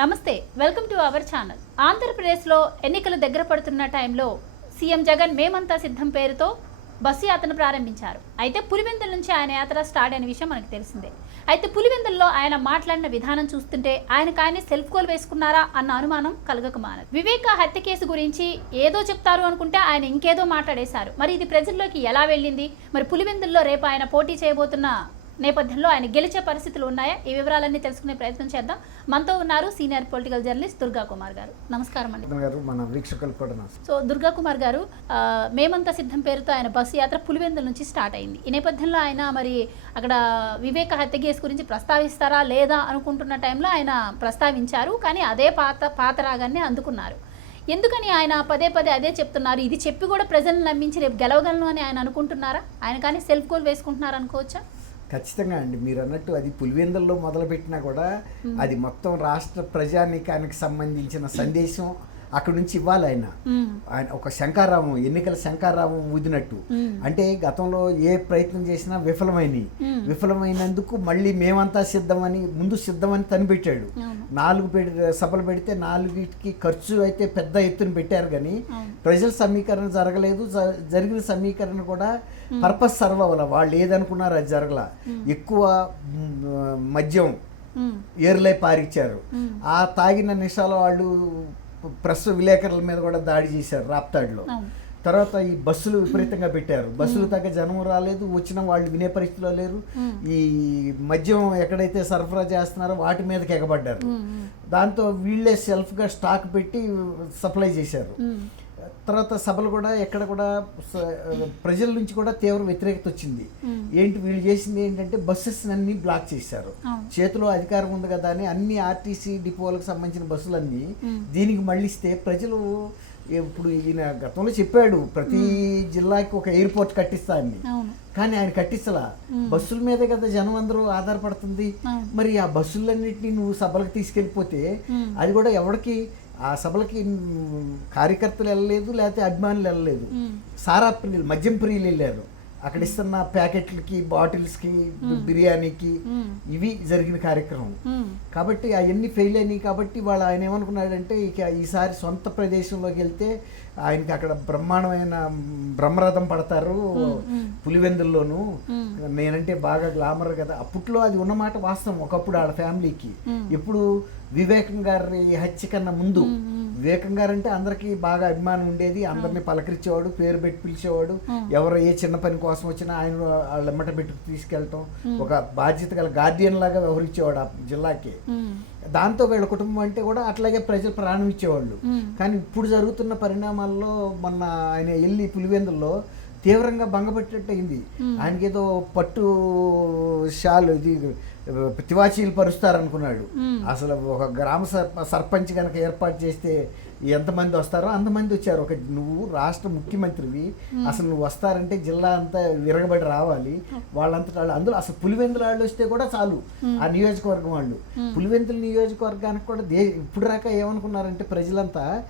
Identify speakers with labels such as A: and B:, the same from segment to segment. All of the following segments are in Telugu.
A: నమస్తే వెల్కమ్ టు అవర్ ఛానల్. ఆంధ్రప్రదేశ్లో ఎన్నికలు దగ్గర పడుతున్న టైంలో సీఎం జగన్ మేమంతా సిద్ధం పేరుతో బస్సు యాత్రను ప్రారంభించారు. అయితే పులివెందుల నుంచి ఆయన యాత్ర స్టార్ట్ అయిన విషయం మనకు తెలిసిందే. అయితే పులివెందుల్లో ఆయన మాట్లాడిన విధానం చూస్తుంటే ఆయనకు ఆయన సెల్ఫ్ గోల్ వేసుకున్నారా అన్న అనుమానం కలగక మానదు. వివేక హత్య కేసు గురించి ఏదో చెప్తారు అనుకుంటే ఆయన ఇంకేదో మాట్లాడేశారు. మరి ఇది ప్రజల్లోకి ఎలా వెళ్ళింది? మరి పులివెందుల్లో రేపు ఆయన పోటీ చేయబోతున్న నేపథ్యంలో ఆయన గెలిచే పరిస్థితులు ఉన్నాయా? ఈ వివరాలన్నీ తెలుసుకునే ప్రయత్నం చేద్దాం. మనతో ఉన్నారు senior political journalist Durga Kumar గారు. నమస్కారం అండి.
B: రత్న గారు మన వీక్షకులు కూడా నమస్కారం.
A: సో దుర్గా కుమార్ గారు మేమంతా సిద్ధం పేరుతో ఆయన బస్సు యాత్ర పులివెందుల నుంచి స్టార్ట్ అయింది. ఈ నేపథ్యంలో ఆయన మరి అక్కడ వివేక హత్య కేసు గురించి ప్రస్తావిస్తారా లేదా అనుకుంటున్న టైంలో ఆయన ప్రస్తావించారు. కానీ అదే పాత పాత రాగాన్ని అందుకున్నారు. ఎందుకని ఆయన పదే పదే అదే చెప్తున్నారు? ఇది చెప్పి కూడా ప్రజలను నమ్మించి రేపు గెలవగలను అని ఆయన అనుకుంటున్నారా? ఆయన కానీ సెల్ఫ్ గోల్ వేసుకుంటున్నారు అనుకోవచ్చా
B: ఖచ్చితంగా అండి. మీరు అన్నట్టు అది పులివెందుల్లో మొదలుపెట్టినా కూడా అది మొత్తం రాష్ట్ర ప్రజానీకానికి సంబంధించిన సందేశం. అక్కడి నుంచి ఇవ్వాలి ఆయన. ఆయన ఒక శంకారామం ఎన్నికల శంకారామం ఊదినట్టు. అంటే గతంలో ఏ ప్రయత్నం చేసినా విఫలమైనవి. విఫలమైనందుకు మళ్ళీ మేమంతా సిద్ధమని ముందు సిద్ధమని తనిపెట్టాడు
A: అవును.
B: నాలుగు సభలు పెడితే నాలుగిటికి ఖర్చు అయితే పెద్ద ఎత్తున పెట్టారు కానీ ప్రజల సమీకరణ జరగలేదు. జరిగిన సమీకరణ కూడా పర్పస్ సర్వ్ అవ్వాల. వాళ్ళు ఏదనుకున్నారో అది జరగల. ఎక్కువ మద్యం. ఏర్లై పారిచ్చారు. ఆ తాగిన నిషాల వాళ్ళు ప్రెస్ విలేకరుల మీద కూడా దాడి చేశారు రాప్తాడులో. తర్వాత ఈ బస్సులు విపరీతంగా పెట్టారు. బస్సులు తగ్గ జనం రాలేదు వచ్చిన వాళ్ళు వినే పరిస్థితిలో లేరు. ఈ మద్యం ఎక్కడైతే సరఫరా చేస్తున్నారో వాటి మీదకి ఎగబడ్డారు. దాంతో వీళ్ళే సెల్ఫ్గా స్టాక్ పెట్టి సప్లై చేశారు. తర్వాత సభలు కూడా ఎక్కడ కూడా ప్రజల నుంచి కూడా తీవ్ర వ్యతిరేకత వచ్చింది. ఏంటి వీళ్ళు చేసింది ఏంటంటే బస్సెస్ అన్ని బ్లాక్ చేశారు. చేతిలో అధికారం ఉంది కదా అని అన్ని ఆర్టీసీ డిపోలకు సంబంధించిన బస్సులన్నీ. దీనికి మళ్ళిస్తే ప్రజలు ఇప్పుడు ఈయన గతంలో చెప్పాడు ప్రతి జిల్లాకి ఒక ఎయిర్పోర్ట్ కట్టిస్తా అని. కానీ ఆయన కట్టిస్తలా. బస్సుల మీదే కదా జనం అందరూ ఆధారపడుతుంది. మరి ఆ బస్సులన్నింటినీ నువ్వు సభలకు తీసుకెళ్ళిపోతే. అది కూడా ఎవరికి ఆ సభలకి కార్యకర్తలు వెళ్ళలేదు లేకపోతే అభిమానులు వెళ్ళలేదు. సారా ప్రియులు మద్యం ప్రియులు వెళ్ళారు అక్కడ ఇస్తున్న ప్యాకెట్లకి బాటిల్స్కి బిర్యానీకి. ఇవి జరిగిన కార్యక్రమం. కాబట్టి అవన్నీ ఫెయిల్ అయినాయి కాబట్టి వాళ్ళు ఆయన ఏమనుకున్నాడంటే ఇక ఈసారి సొంత ప్రదేశంలోకి వెళ్తే ఆయనకి అక్కడ బ్రహ్మాండమైన బ్రహ్మరథం పడతారు. పులివెందుల్లోనూ. నేనంటే బాగా గ్లామర్ కదా అప్పట్లో అది ఉన్నమాట వాస్తవం ఒకప్పుడు ఆడ ఫ్యామిలీకి. ఇప్పుడు వివేకం గారి హత్య కన్నా ముందు. వివేకం గారు అంటే అందరికీ బాగా అభిమానం ఉండేది అందరిని పలకరించేవాడు పేరు పెట్టి పిలిచేవాడు. ఎవరు ఏ చిన్న పని కోసం వచ్చినా ఆయన వాళ్ళ ఎమ్మట పెట్టి తీసుకెళ్ళటం ఒక బాధ్యత గల గార్డియన్ లాగా వ్యవహరించేవాడు ఆ జిల్లాకి. దాంతో వీళ్ళ కుటుంబం అంటే కూడా అట్లాగే ప్రజలు ప్రాణం ఇచ్చేవాళ్ళు. కానీ ఇప్పుడు జరుగుతున్న పరిణామాల్లో మొన్న ఆయన వెళ్ళి పులివెందుల్లో తీవ్రంగా భంగపెట్టేట్టు అయింది ఆయనకేదో పట్టు షాల్ ఇది తివాచీలు పరుస్తారనుకున్నాడు. అసలు ఒక గ్రామ సర్ప- సర్పంచ్ కనుక ఏర్పాటు చేస్తే ఎంతమంది వస్తారో అంతమంది వచ్చారు. ఒక నువ్వు రాష్ట్ర ముఖ్యమంత్రివి అసలు నువ్వు వస్తారంటే జిల్లా అంతా విరగబడి రావాలి. వాళ్ళంతా వాళ్ళు అందులో అసలు పులివెందుల వాళ్ళు వస్తే కూడా చాలు. ఆ నియోజకవర్గం వాళ్ళు. పులివెందుల నియోజకవర్గానికి కూడా దే ఇప్పుడు దాకా ఏమనుకున్నారంటే ప్రజలంతా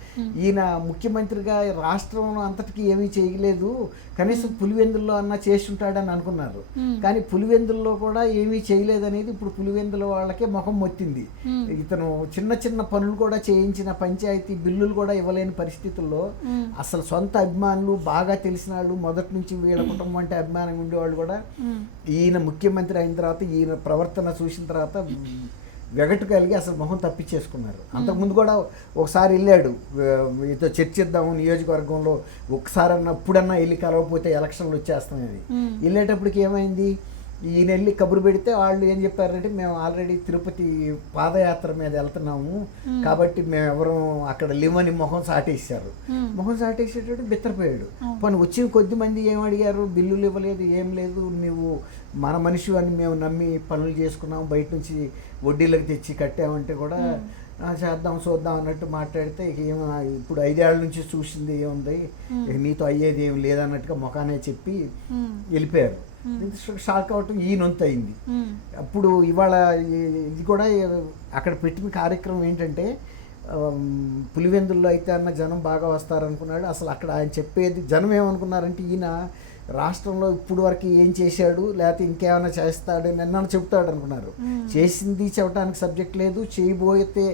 B: ఈయన ముఖ్యమంత్రిగా రాష్ట్రం అంతటికి ఏమీ చేయలేదు. కనీసం పులివెందుల్లో అన్నా చేసి ఉంటాడని అనుకున్నారు. కానీ పులివెందుల్లో కూడా ఏమీ చేయలేదనేది ఇప్పుడు పులివెందుల వాళ్ళకే ముఖం మొత్తింది. ఇతను చిన్న చిన్న పనులు కూడా చేయించిన పంచాయతీ బిల్లులు కూడా ఇవ్వలేని పరిస్థితుల్లో. అసలు సొంత అభిమానులు బాగా తెలిసిన వాళ్ళు మొదటి నుంచి వీళ్ళ కుటుంబం అంటే అభిమానంగా ఉండేవాళ్ళు కూడా. ఈయన ముఖ్యమంత్రి అయిన తర్వాత ఈయన ప్రవర్తన చూసిన తర్వాత వెగటు కలిగి అసలు మొహం తప్పించేసుకున్నారు అంతకుముందు కూడా ఒకసారి వెళ్ళాడు మీతో చర్చిద్దాము నియోజకవర్గంలో ఒకసారన్నా ఇప్పుడన్నా వెళ్ళి కలవకపోతే ఎలక్షన్లు వచ్చేస్తాయని
A: మ్మ్.
B: వెళ్ళేటప్పటికి ఏమైంది ఈయన వెళ్ళి కబురు పెడితే వాళ్ళు ఏం చెప్పారంటే మేము ఆల్రెడీ తిరుపతి పాదయాత్ర మీద వెళ్తున్నాము. కాబట్టి మేము ఎవరు అక్కడ లేవని మొహం సాటేసారు
A: మ్మ్.
B: మొహం సాటేసేటట్టు బిత్తరపోయాడు. పని వచ్చిన కొద్ది మంది ఏం అడిగారు? బిల్లులు ఇవ్వలేదు ఏం లేదు. నువ్వు మన మనిషి అని మేము నమ్మి పనులు చేసుకున్నాం బయట నుంచి వడ్డీలకు తెచ్చి కట్టామంటే కూడా "ఆ, చేద్దాం చూద్దాం అన్నట్టు మాట్లాడితే ఇక ఏం ఇప్పుడు ఐదేళ్ళ నుంచి చూసింది ఏముంది? నీతో అయ్యేది ఏం లేదన్నట్టుగా ముఖానే చెప్పి. వెళ్ళిపోయారు. షాక్ అవటం ఈ నొంతు అయింది.
A: మ్మ్.
B: అప్పుడు ఇవాళ ఇది కూడా అక్కడ పెట్టిన కార్యక్రమం ఏంటంటే పులివెందుల్లో అయితే అన్న జనం బాగా వస్తారనుకున్నాడు. అసలు అక్కడ ఆయన చెప్పేది జనం ఏమనుకున్నారంటే ఈయన రాష్ట్రంలో ఇప్పుడు వరకు ఏం చేశాడు లేకపోతే ఇంకేమైనా చేస్తాడు నిన్న చెప్తాడు అనుకున్నారు.
A: మ్మ్.
B: చేసింది చెప్పడానికి సబ్జెక్ట్ లేదు చేయబోతే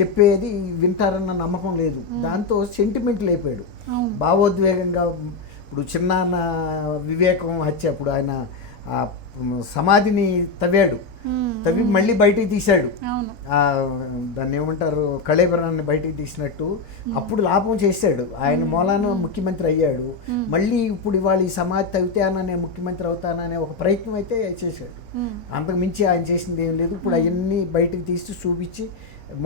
B: చెప్పేది వింటారన్న నమ్మకం లేదు. దాంతో సెంటిమెంట్ లేపాడు.
A: అవును.
B: భావోద్వేగంగా ఇప్పుడు చిన్నాన్న వివేకం హత్య అప్పుడు ఆయన ఆ సమాధిని తవ్వాడు. తవ్వి మళ్ళీ బయటికి తీశాడు. దాన్ని ఏమంటారు? కళేబరాన్ని బయటికి తీసినట్టు అప్పుడు లాభం చేశాడు. ఆయన మూలాన ముఖ్యమంత్రి అయ్యాడు. మళ్ళీ ఇప్పుడు ఇవాళ ఈ సమాధి తవ్వుతాననే ముఖ్యమంత్రి అవుతాననే ఒక ప్రయత్నం అయితే చేశాడు. అంతకు మించి ఆయన చేసింది ఏం లేదు. ఇప్పుడు అవన్నీ బయటికి తీసి చూపించి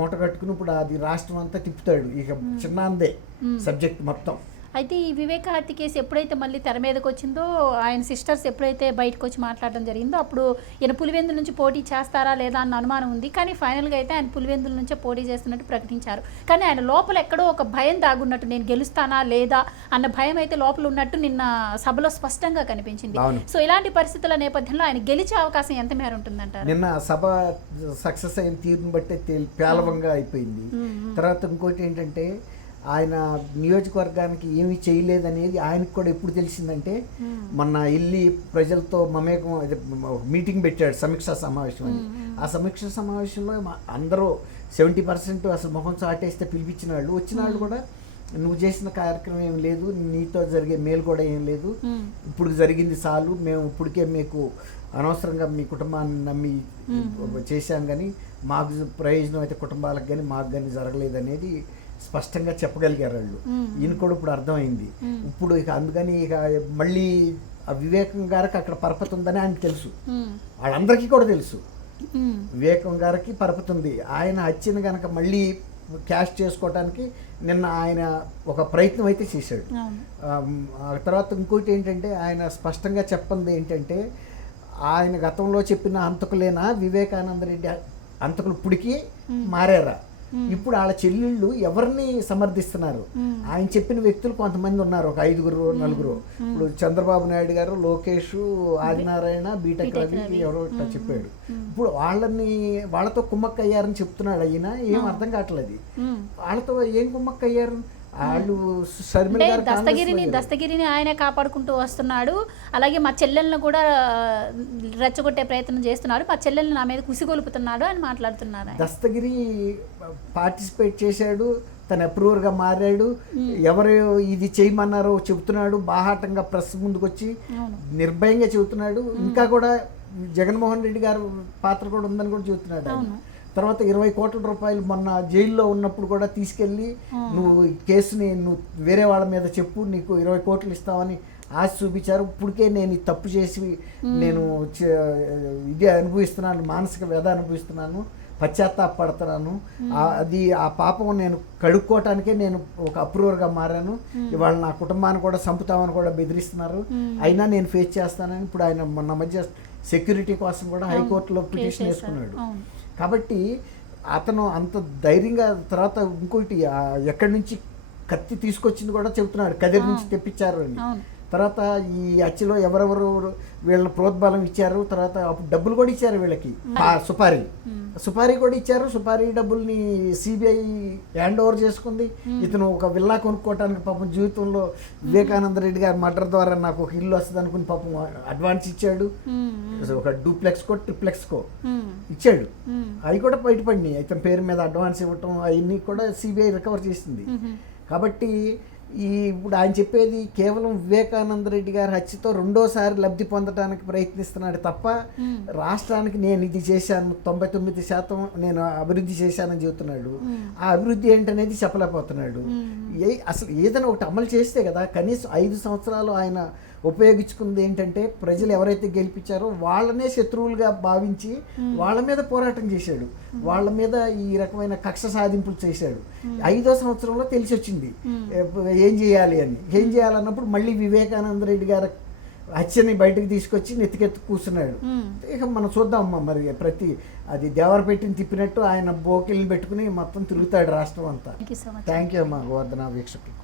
B: మూట కట్టుకుని ఇప్పుడు అది రాష్ట్రం అంతా తిప్పుతాడు. ఇక చిన్నందే సబ్జెక్ట్ మొత్తం.
A: అయితే ఈ వివేక హత్య కేసు ఎప్పుడైతే మళ్ళీ తెర మీదకి వచ్చిందో ఆయన సిస్టర్స్ ఎప్పుడైతే బయటకు వచ్చి మాట్లాడడం జరిగిందో అప్పుడు ఈయన పులివెందుల నుంచి పోటీ చేస్తారా లేదా అన్న అనుమానం ఉంది. కానీ ఫైనల్గా అయితే ఆయన పులివెందుల నుంచే పోటీ చేస్తున్నట్టు ప్రకటించారు. కానీ ఆయన లోపల ఎక్కడో ఒక భయం దాగున్నట్టు నేను గెలుస్తానా లేదా అన్న భయం అయితే లోపల ఉన్నట్టు నిన్న సభలో స్పష్టంగా కనిపించింది. సో ఇలాంటి పరిస్థితుల నేపథ్యంలో ఆయన గెలిచే అవకాశం ఎంత మేర ఉంటుందంటారు?
B: నిన్న సభ సక్సెస్ అయిన తీరుని బట్టి పేలవంగా అయిపోయింది. తర్వాత ఇంకోటి ఏంటంటే ఆయన నియోజకవర్గానికి ఏమీ చేయలేదనేది ఆయనకు కూడా ఎప్పుడు తెలిసిందంటే మొన్న వెళ్ళి ప్రజలతో మమేకం మీటింగ్ పెట్టాడు సమీక్షా సమావేశం అని. ఆ సమీక్షా సమావేశంలో మా- అందరూ సెవెంటీ పర్సెంట్ అసలు ముఖం చాటేస్తే పిలిపించిన వాళ్ళు. వచ్చిన వాళ్ళు కూడా నువ్వు చేసిన కార్యక్రమం ఏం లేదు నీతో జరిగే మేలు కూడా ఏం లేదు. ఇప్పుడు జరిగింది చాలు మేము ఇప్పటికే మీకు అనవసరంగా మీ కుటుంబాన్ని నమ్మి చేశాం కానీ మాకు ప్రయోజనం అయితే కుటుంబాలకు కానీ మాకు కానీ జరగలేదు అనేది స్పష్టంగా చెప్పగలిగారు వాళ్ళు. ఈయన కూడా ఇప్పుడు అర్థమైంది. ఇప్పుడు ఇక అందుకని ఇక మళ్ళీ ఆ వివేకం గారికి అక్కడ పరపతి ఉందని ఆయనకు తెలుసు. వాళ్ళందరికీ కూడా తెలుసు. వివేకం గారికి పరపతి ఉంది. ఆయన హత్యను కనుక మళ్ళీ క్యాష్ చేసుకోవటానికి నిన్న ఆయన ఒక ప్రయత్నం అయితే చేశాడు. ఆ తర్వాత ఇంకోటి ఏంటంటే ఆయన స్పష్టంగా చెప్పంది ఏంటంటే ఆయన గతంలో చెప్పిన హంతకులేనా? వివేకానంద రెడ్డి హంతకులు ఇప్పటికీ మారారా? ఇప్పుడు వాళ్ళ చెల్లెళ్ళు ఎవరిని సమర్థిస్తున్నారు? ఆయన చెప్పిన వ్యక్తులు కొంతమంది ఉన్నారు ఒక ఐదుగురు నలుగురు. ఇప్పుడు చంద్రబాబు నాయుడు గారు లోకేష్ ఆదినారాయణ బీటెక్ రవి ఎవరో ఇట్లా చెప్పాడు. ఇప్పుడు వాళ్ళని వాళ్ళతో కుమ్మక్క అయ్యారని చెప్తున్నాడు. అయినా ఏం అర్థం కావట్లేదు. వాళ్ళతో ఏం కుమ్మక్క అయ్యారు వాళ్ళు
A: అంటే దస్తగిరిని. దస్తగిరిని ఆయనే కాపాడుకుంటూ వస్తున్నాడు. అలాగే మా చెల్లెలను కూడా రెచ్చగొట్టే ప్రయత్నం చేస్తున్నాడు. మా చెల్లెల్ని నా మీద కుసిగొలుపుతున్నాడు అని మాట్లాడుతున్నారు.
B: దస్తగిరి పార్టిసిపేట్ చేశాడు తన అప్రూవర్గా మారాడు. ఎవరు ఇది చేయమన్నారో చెబుతున్నాడు బాహాటంగా ప్రెస్ ముందుకు వచ్చి నిర్భయంగా చెబుతున్నాడు. ఇంకా కూడా జగన్మోహన్ రెడ్డి గారు పాత్ర కూడా ఉందని కూడా చెబుతున్నాడు. తర్వాత ఇరవై కోట్ల రూపాయలు మొన్న జైల్లో ఉన్నప్పుడు కూడా తీసుకెళ్ళి నువ్వు కేసుని నువ్వు వేరే వాళ్ళ మీద చెప్పు నీకు ఇరవై కోట్లు ఇస్తామని ఆశ చూపించారు. ఇప్పటికే నేను ఈ తప్పు చేసి నేను ఇది అనుభవిస్తున్నాను మానసిక వ్యధ అనుభవిస్తున్నాను పశ్చాత్తాపడుతున్నాను అది ఆ పాపం నేను కడుక్కోవటానికే నేను ఒక అప్రూవర్గా మారాను. ఇవాళ నా కుటుంబాన్ని కూడా చంపుతామని కూడా బెదిరిస్తున్నారు. అయినా నేను ఫేస్ చేస్తానని ఇప్పుడు ఆయన మొన్న మధ్య సెక్యూరిటీ కోసం కూడా హైకోర్టులో పిటిషన్ వేసుకున్నాడు. కాబట్టి అతను అంత ధైర్యంగా తర్వాత ఇంకోటి ఎక్కడి నుంచి కత్తి తీసుకొచ్చింది కూడా చెబుతున్నాడు. కదిరి నుంచి తెప్పించారు అని. తర్వాత ఈ హత్యలో ఎవరెవరు వీళ్ళని ప్రోద్బలం ఇచ్చారు తర్వాత అప్పుడు డబ్బులు కూడా ఇచ్చారు వీళ్ళకి. ఆ సుపారీ. సుపారీ కూడా ఇచ్చారు. సుపారీ డబ్బుల్ని సిబిఐ హ్యాండ్ ఓవర్ చేసుకుంది. ఇతను ఒక విల్లా కొనుక్కోవటానికి పాపం జీవితంలో వివేకానంద రెడ్డి గారి మర్డర్ ద్వారా నాకు ఒక ఇల్లు వస్తుంది అనుకుని పాపం అడ్వాన్స్ ఇచ్చాడు. ఒక డూప్లెక్స్ కో ట్రిప్లెక్స్ కో ఇచ్చాడు. అవి కూడా బయటపడినాయి. అయితే పేరు మీద అడ్వాన్స్ ఇవ్వటం అవన్నీ కూడా సిబిఐ రికవర్ చేసింది. కాబట్టి ఈ ఇప్పుడు ఆయన చెప్పేది కేవలం వివేకానంద రెడ్డి గారి హత్యతో రెండోసారి లబ్ధి పొందడానికి ప్రయత్నిస్తున్నాడు తప్ప రాష్ట్రానికి నేను ఇది చేశాను తొంభై తొమ్మిది శాతం నేను అభివృద్ధి చేశానని చెబుతున్నాడు. ఆ అభివృద్ధి ఏంటనేది చెప్పలేకపోతున్నాడు. ఏ అసలు ఏదైనా ఒకటి అమలు చేస్తే కదా కనీసం ఐదు సంవత్సరాలు ఆయన ఉపయోగించుకుంది ఏంటంటే ప్రజలు ఎవరైతే గెలిపించారో వాళ్ళనే శత్రువులుగా భావించి వాళ్ళ మీద పోరాటం చేశాడు. వాళ్ళ మీద ఈ రకమైన కక్ష సాధింపులు చేశాడు. ఐదో సంవత్సరంలో తెలిసి వచ్చింది ఏ- చేయాలి అని. ఏం చేయాలన్నప్పుడు మళ్ళీ వివేకానంద రెడ్డి గారి హత్యని బయటకు తీసుకొచ్చి నెత్తికెత్తు కూర్చున్నాడు. ఇక మనం చూద్దామమ్మా మరి ప్రతి అది దేవర పెట్టిన తిప్పినట్టు ఆయన బోకిల్ని పెట్టుకుని మొత్తం తిరుగుతాడు రాష్ట్రం అంతా.
A: థ్యాంక్ యూ
B: థ్యాంక్ అమ్మా గోవర్ధన వీక్షకులకు.